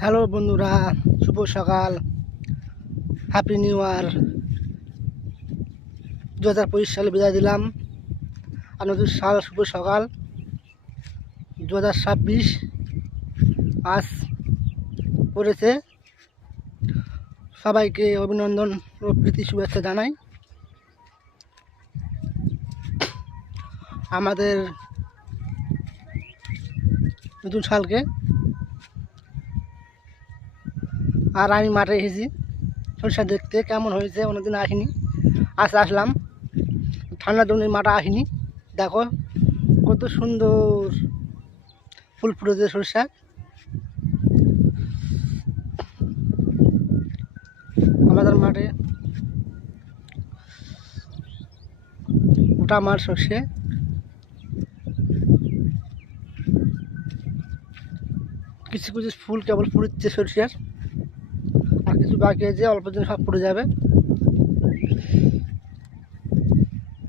Hello বন্ধুরা, শুভ সকাল, happy new year. 2025 সালে বিদায় দিলাম। আর নতুন সাল, শুভ সকাল 2026 আজ পড়েছে। সবাইকে অভিনন্দন ও প্রীতি শুভেচ্ছা জানাই। আমাদের নতুন সালকে। আর আমি মাঠে এসেছি সরিষা দেখতে কেমন হয়েছে, অনেকদিন আসিনি, আজ আসলাম। ঠান্ডার জন্য মাঠে আসিনি। দেখো কত সুন্দর ফুল ফুটেছে সরিষা। আমাদের মাঠে গোটা মাঠ সর্ষে। কিছু কিছু ফুল কেবল ফুটছে সরিষার, আর কিছু বাকি আছে, অল্প দিন সব ফুটে যাবে।